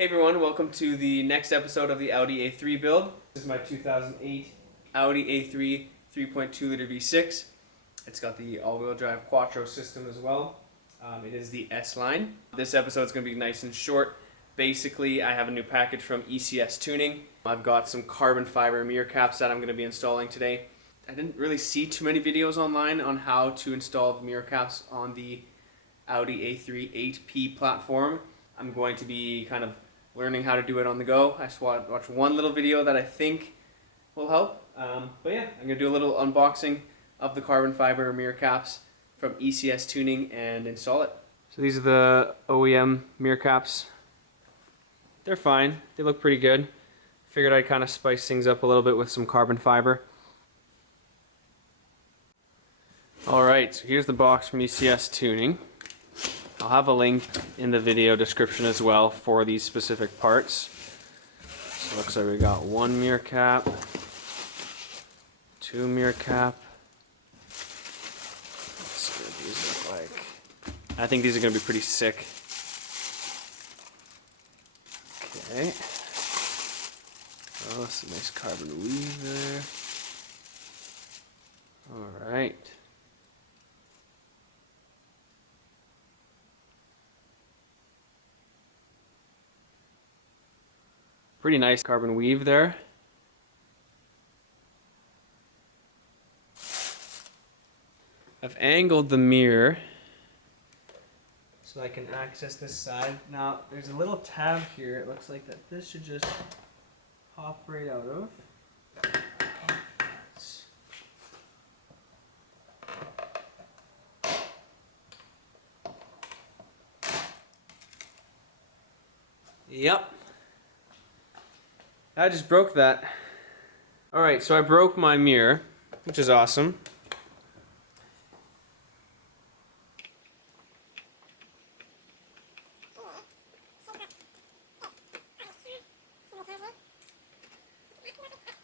Hey everyone, welcome to the next episode of the Audi A3 build. This is my 2008 Audi A3 3.2 liter V6. It's got the all-wheel drive quattro system as well. It is the S line. This episode is going to be nice and short. Basically, I have a new package from ECSTuning. I've got some carbon fiber mirror caps that I'm going to be installing today. I didn't really see too many videos online on how to install the mirror caps on the Audi A3 8P platform. I'm going to be kind of learning how to do it on the go. I just watched one little video that I think will help. But yeah, I'm going to do a little unboxing of the carbon fiber mirror caps from ECSTuning and install it. So these are the OEM mirror caps. They're fine. They look pretty good. Figured I'd kind of spice things up a little bit with some carbon fiber. Alright, so here's the box from ECSTuning. I'll have a link in the video description as well for these specific parts. So it looks like we got one mirror cap, two mirror cap. Let's see what these look like. I think these are going to be pretty sick. Okay. Oh, some nice carbon weave there. Alright. Pretty nice carbon weave there. I've angled the mirror so I can access this side. Now there's a little tab here. It looks like that this should just pop right out of. Yep. I just broke that. Alright, so I broke my mirror, which is awesome.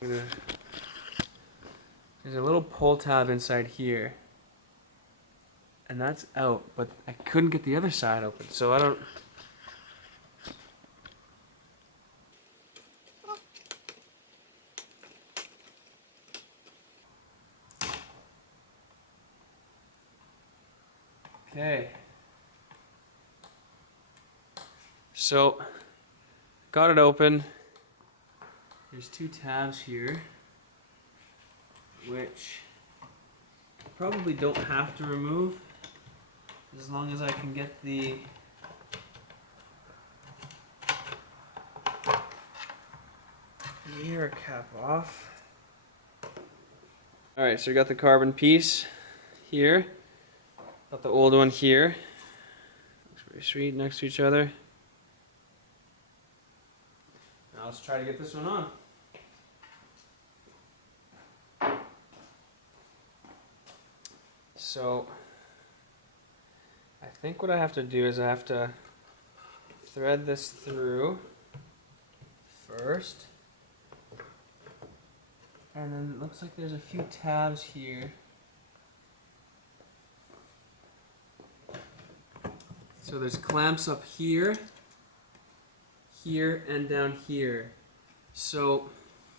There's a little pull tab inside here. And that's out, but I couldn't get the other side open, so I don't... Okay, so got it open. There's two tabs here, which I probably don't have to remove as long as I can get the mirror cap off. Alright, so we got the carbon piece here. Got the old one here. Looks pretty sweet next to each other. Now let's try to get this one on. So I think what I have to do is I have to thread this through first. And then it looks like there's a few tabs here. So there's clamps up here, here, and down here. So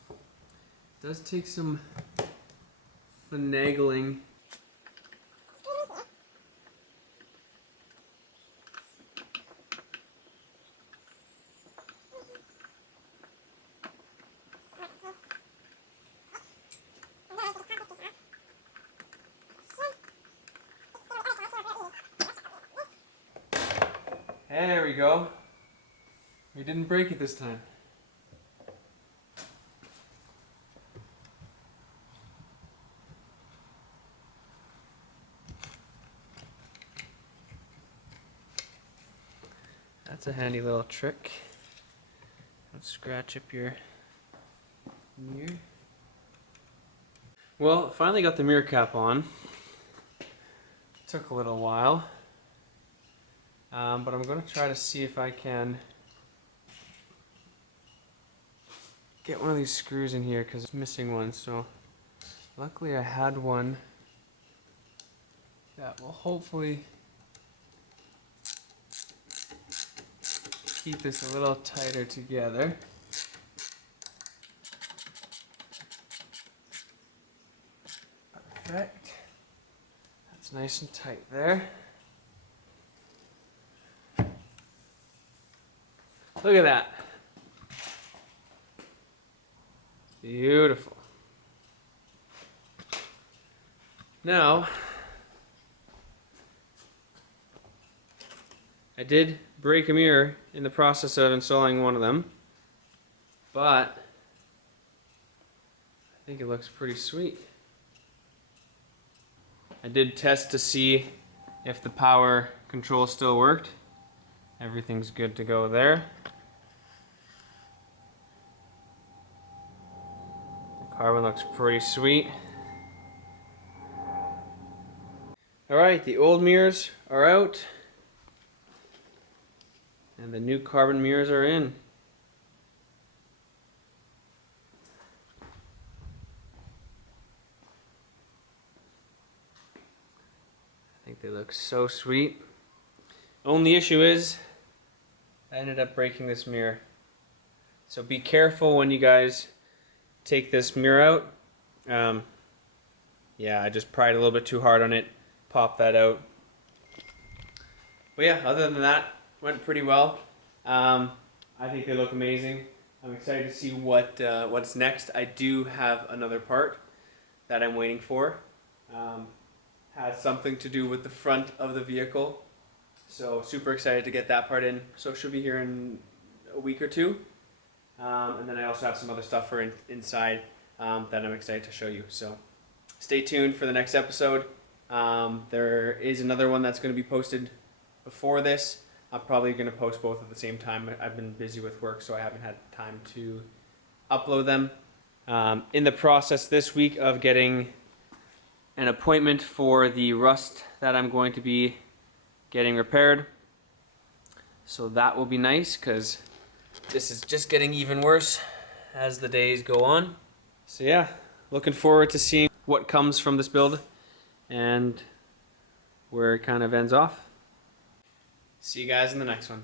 it does take some finagling. There we go. We didn't break it this time. That's a handy little trick. Let's scratch up your mirror. Well, finally got the mirror cap on. Took a little while. But I'm going to try to see if I can get one of these screws in here because it's missing one. So luckily I had one that will hopefully keep this a little tighter together. Perfect. That's nice and tight there. Look at that. Beautiful. Now, I did break a mirror in the process of installing one of them, but I think it looks pretty sweet. I did test to see if the power control still worked. Everything's good to go there. The carbon looks pretty sweet. Alright, the old mirrors are out and the new carbon mirrors are in. I think they look so sweet. Only issue is I ended up breaking this mirror. So be careful when you guys take this mirror out. Yeah, I just pried a little bit too hard on it. Pop that out. But yeah, other than that, went pretty well. I think they look amazing. I'm excited to see what's next. I do have another part that I'm waiting for. Has something to do with the front of the vehicle. So super excited to get that part in. So it should be here in a week or two. And then I also have some other stuff for inside that I'm excited to show you. So stay tuned for the next episode. There is another one that's going to be posted before this. I'm probably going to post both at the same time. I've been busy with work, so I haven't had time to upload them. In the process this week of getting an appointment for the rust that I'm going to be getting repaired. So that will be nice because this is just getting even worse as the days go on. So yeah, looking forward to seeing what comes from this build and where it kind of ends off. See you guys in the next one.